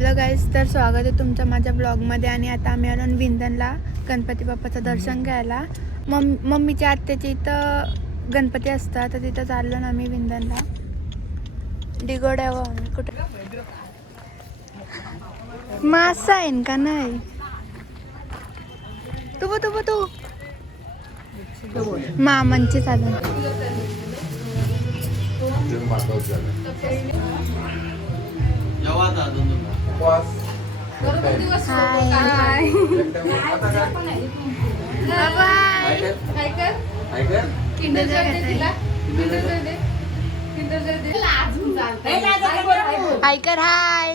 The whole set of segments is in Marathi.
हॅलो गाईज, तर स्वागत आहे तुमचं माझ्या ब्लॉगमध्ये. आणि आता आम्ही आलो विंधनला गणपती बाप्पाचं दर्शन घ्यायला. मम्मीच्या आत्याच्या इथं गणपती असतात, तर तिथं चाललो ना आम्ही विंधनला. डिगोड्यावर कुठे मासा आहे का नाही? तू मामांचे चालू. आयकर हाय.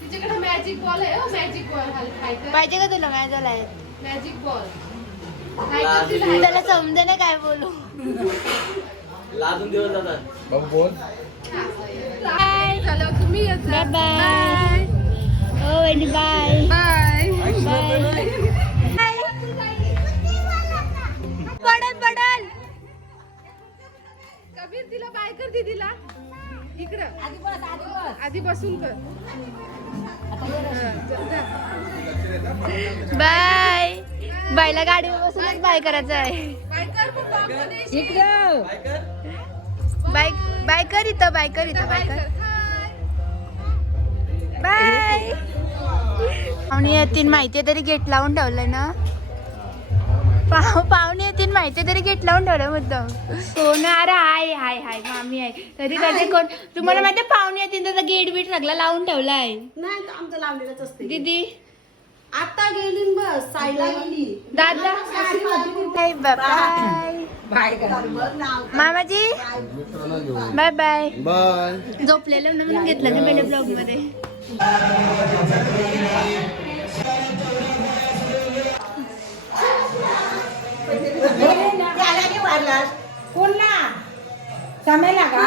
तिच्याकडे मॅजिक बॉल आहे. मॅजिक बॉल पाहिजे का तुला? माझ्याला आहे मॅजिक बॉल. त्याला समजे ना काय बोलू. लाजून दिवस जातात बाबू बोल. बाय चलो तुम्ही बाय बाय. ओ एंडी बाय बाय बाय. पडल कबीर तिला बाय कर दीदीला. इकडं आधी बसून कर. बाय. बायला गाडीवर बसूनच बाय करायचं आहे. बाय कर मग. इकडं बाय बाय कर. इथं बाय कर. इथं बाय कर. बाय. पाहुणे येतील माहिती तरी गेट लावून ठेवलंय ना. पाहुणे येतील माहिती तरी गेट लावून ठेवलं मुद्दाम. हो ना. अरे हाय हाय हाय मामी आहे तरी त्याचे कोण तुम्हाला माहिती पाहुणे येतील त्याचा गेट बीट सगळा लावून ठेवला आहे. नाही आमचं लावलेलंच असते. दीदी आता गेली बस साईला गेली. दादा बाय बाय. मामाजी बाय बाय बाय. झोपलेलं ना म्हणून घेतलं ना पहिल्या ब्लॉग मध्ये. कोणला समेला का?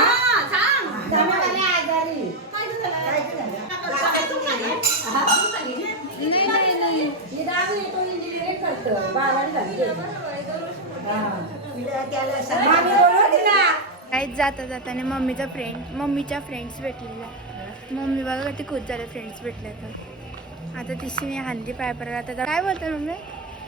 काहीच जाता जाताना मम्मीच्या फ्रेंड्स भेटलेल्या. मम्मी बघा किती खुश झाले फ्रेंड्स भेटले तर. आता तिशी हांदी पाय पडला. आता काय बोलते मम्मी?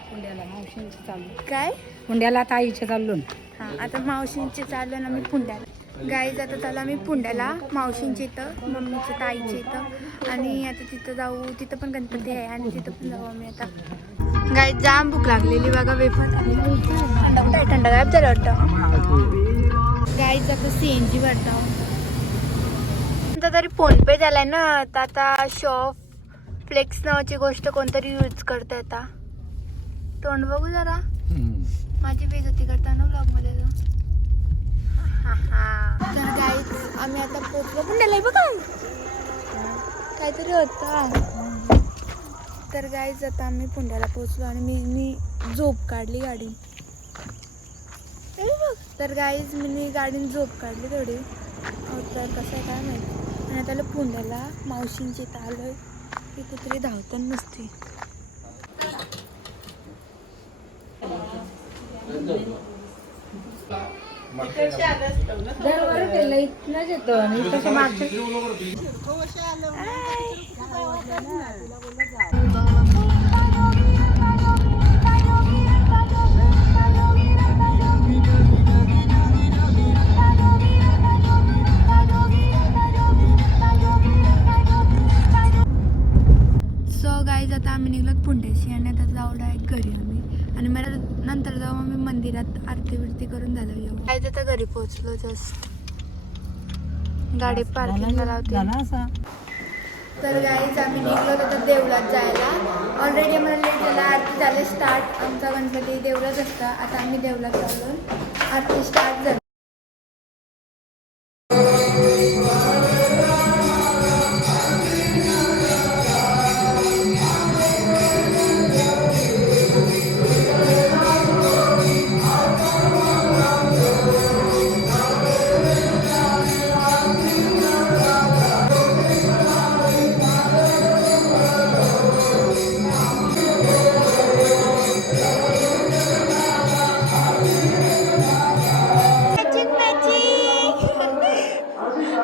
पुंड्याला मावशींची चालू. काय पुंड्याला ताईचे चाललो. हां आता मावशींची चाललो ना मी पुंड्याला. गाईज आता त्याला मी पुंड्याला मावशींची इथं मम्मीच्या ताईची इथं. आणि आता तिथं जाऊ. तिथं पण गणपती आहे आणि तिथं पण जाऊ आम्ही आता. गाईज जाम भूक लागलेली बघा. वेफर थंड गायब झालं वाटतं. गाईज आता CNG भरतो. आता तरी फोनपे झालाय ना. तर आता शॉप फ्लेक्स नावाची गोष्ट कोणतरी यूज करते. आता तोंड बघू जरा. माझी बेइज्जती करताना ब्लॉगमध्ये तर गाईज आम्ही आता पोचलो पुण्याला. बघा काहीतरी होतं. तर गाईज आता आम्ही पुण्याला पोचलो आणि मी झोप काढली गाडी. तर गाईज मी गाडीने झोप काढली थोडी. तर कसं आहे काय माहिती. आणि त्याला पुण्याला मावशींची आलो आहे की कुठेतरी धावताना नसते. इथनच येतो आणि तसं मागचं सो गाईज आता आम्ही निघलो पुंड्याशी आणि आता जाऊ डायरेक्ट घरी आम्ही. आणि मला नंतर जाऊ आम्ही मंदिरात आरती बिरती करून झालं येऊ. गाईज आता घरी पोहोचलो. जस्ट गाडी पार्किंगला लावते. तर गाईज आम्ही निघलो होतो देवळात जायला. ऑलरेडी आम्हाला लेट झाला. आरती झाली स्टार्ट. आमचा गणपती देवळात असता. आता आम्ही देवळात चाललो. आरती स्टार्ट झाली.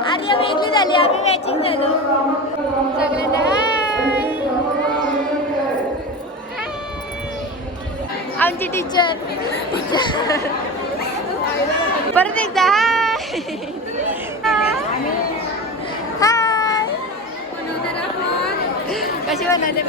आर्या वेगळी झाली. आम्ही मॅचिंग झालो सगळ्यांना. आमची टीचर परत एकदा हाय कशी बनवले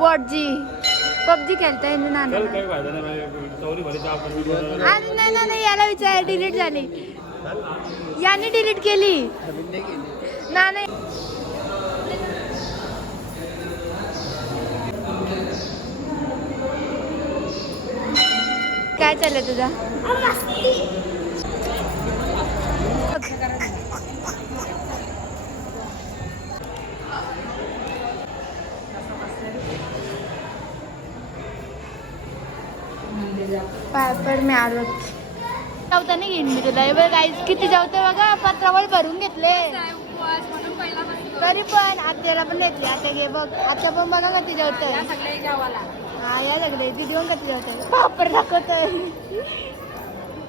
बॉटजी पबजी खेळताय नाना अरे नाही याला विचार डिलीट झाली याने डिलीट केली ना नाही काय चाललंय तुझा पापड मी आलो जाऊता नाही घेईन मी तुला बघ गाईज किती जाऊते बघा पत्रावळ भरून घेतले तरी पण आत्याला पण घेतली आता घे बघ आता पण बघा किती जाऊते हा या सगळे ती देऊन किती जाऊते पापड दाखवत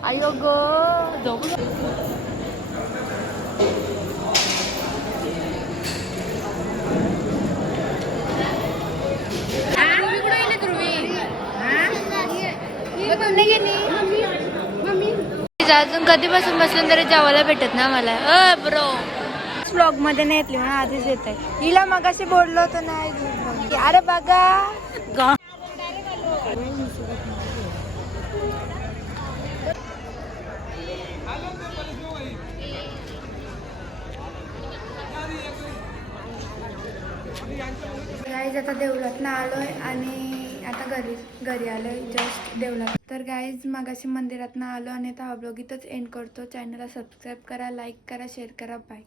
अयो गो झोप अजून कधीपासून बसून तरी जेवायला भेटत ना मला ब्रो ब्लॉग मध्ये नाही येतली म्हणून आधीच येत आहे हिला मगाशी बोललो होतं नाही अरे बघा गाईज आता देवळात ना आलोय आणि आता घरी आलोय जस्ट देवळात तर गाईज मगाशी मंदिरात ना आलो आणि आता हा ब्लॉग इथंच एंड करतो चॅनलला सबस्क्राईब करा लाईक करा शेअर करा बाय